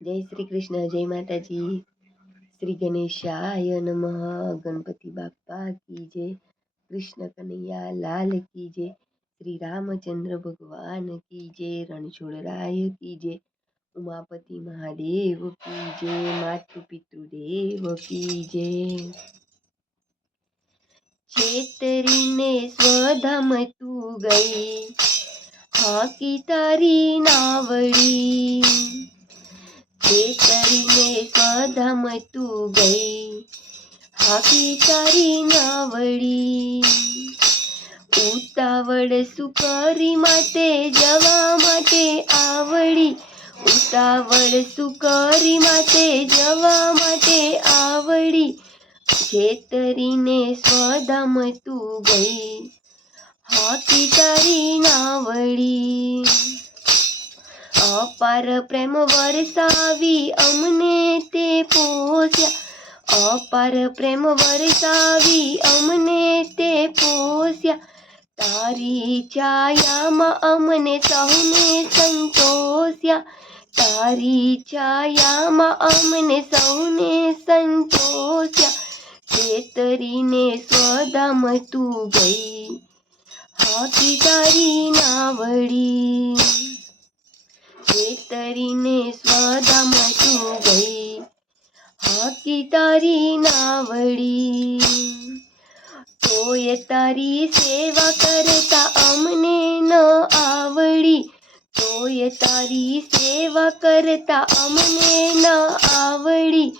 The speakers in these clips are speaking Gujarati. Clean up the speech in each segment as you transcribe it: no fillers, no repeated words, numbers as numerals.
જય શ્રી કૃષ્ણ, જય માતાજી. શ્રી ગણેશાય નમઃ. ગણપતિ બાપ્પા કી જય. કૃષ્ણ કનૈયા લાલ કી જય. શ્રી રામચંદ્ર ભગવાન કી જય. રણછોડરાય કી જય. ઉમાપતિ મહાદેવ કી જય. માતૃ પિતૃદેવ કી જય. છેતરીને સ્વધામ તું ગઈ, હાકી તારી નાવડી. છેતરીને સ્વધામ તું ગઈ, હાકી તારી નાવડી. ઉતાવળ સુકરી માટે જવા માટે આવડી. ઉતાવળ સુકરી માટે જવા માટે આવડી. છેતરીને સ્વધામ તું ગઈ, હાકી તારી નાવડી. અપાર પ્રેમ વરસાવી અમને તે પોસ્યા. અપાર પ્રેમ વરસાવી અમને તે પોસ્યા. તારી છાયામાં અમને સૌને સંતોષ્યા. તારી છાયામાં અમને સૌને સંતોષ્યા. છેતરીને સ્વધામ તું ગઈ, હાકી તારી નાવડી. છેતરીને સ્વધામ તું ગઈ, હાકી તારી નાવડી. તોય તારી સેવા કરતા અમને ન આવડી. તોય તારી સેવા કરતા અમને ન આવડી.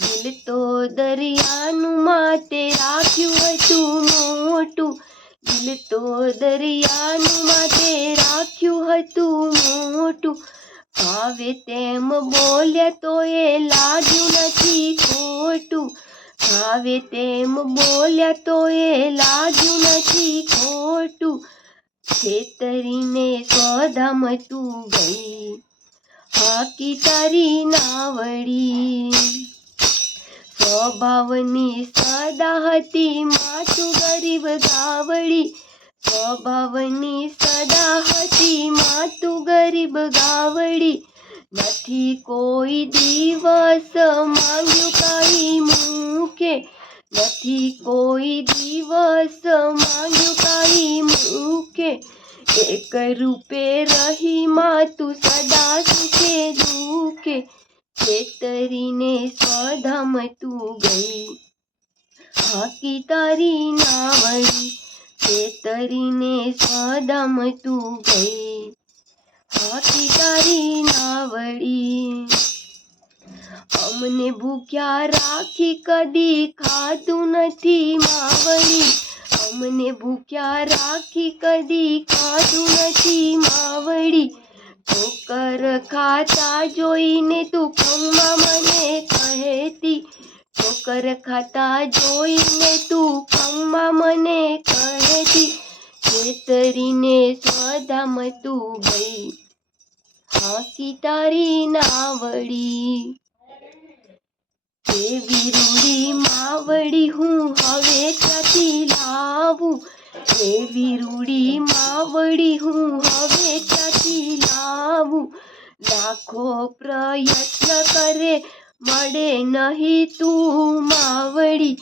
દિલ તો દરિયાનું માતે રાખ્યું હતું મોટું. દિલ તો દરિયાનું માતે રાખ્યું હતું મોટું. ભાવે તેમ બોલ્યા તો એ લાગ્યું નથી ખોટું. ભાવે તેમ બોલ્યા તો એ લાગ્યું નથી ખોટું. છેતરીને સ્વધામ તું ગઈ, હાકી તારી નાવડી. સ્વભાવની સદા હતી માતું ગરીબ ગાવડી. સ્વભાવની સદા હતી માતું ગરીબ ગાવડી. નથી કોઈ દિવસ માંગ્યું કાઈ મુખે. નથી કોઈ દિવસ માંગ્યું કાઈ મુખે. એક રૂપે રહી માતું સદા સુખે દુખે. છેતરીને સ્વધામ તું ગઈ, હાકી તારી નાવડી. છેતરીને સ્વધામ તું ગઈ, હાકી તારી નાવડી. અમને ભૂખ્યા રાખી કદી ખાધું નથી માવડી. અમને ભૂખ્યા રાખી કદી ખાધું નથી માવડી. ઠોકર ખાતા જોઈને તું ખમ્મા મને કહેતી. ઠોકર ખાતા જોઈને તું ખમ્મા મને કહેતી. છેતરીને સ્વધામ તું ગઈ, હાકી તારી નાવડી. એવી રૂડી માવડી હું હવે ક્યાંથી લાવું. એવી રૂડી માવડી હું હવે ક્યાંથી લાવું. લાખો પ્રયત્ન કરે મળે નહીં તું માવડી.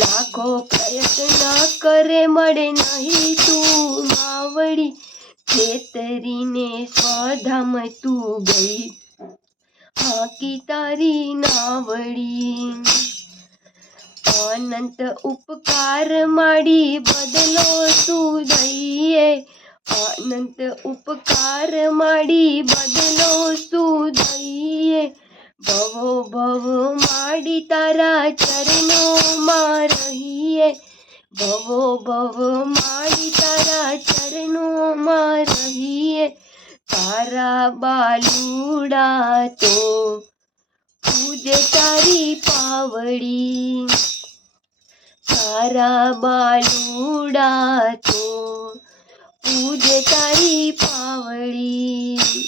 લાખો પ્રયત્ન કરે મળે નહીં તું માવડી. છેતરીને સ્વધામ તું ગઈ, હાકી તારી નાવડી. અનંત ઉપકાર માડી બદલો તું દઈએ. અનંત ઉપકાર માડી બદલો તું દઈએ. ભવો ભવ માડી તારા ચરણોમાં રહીએ. ભવો ભવ માડી તારા ચરણોમાં રહીએ. તારા બાલુડા તો પૂજે તારી પાવડી. તારા બાલુડા તો પૂજે તારી પાવડી.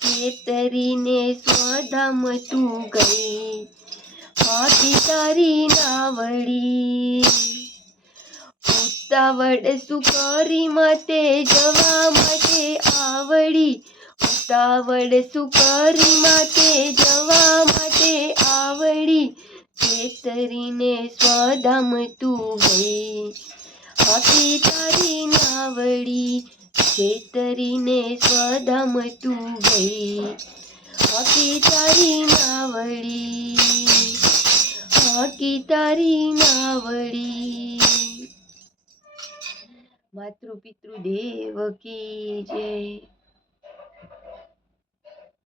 છેતરીને સ્વધામ તું ગઈ, હાકી તારી નાવડી. ઉતાવળ સુકરી માટે જવા માટે આવડી. ઉતાવળ સુકરી માટે જવા માટે આવડી, છેતરીને સ્વધામ તું ગઈ. હાકી તારી નાવડી, છેતરીને સ્વધામ તું ગઈ. હાકી તારી નાવડી, હાકી તારી નાવડી. માતૃ પિતૃ દેવ કી જય.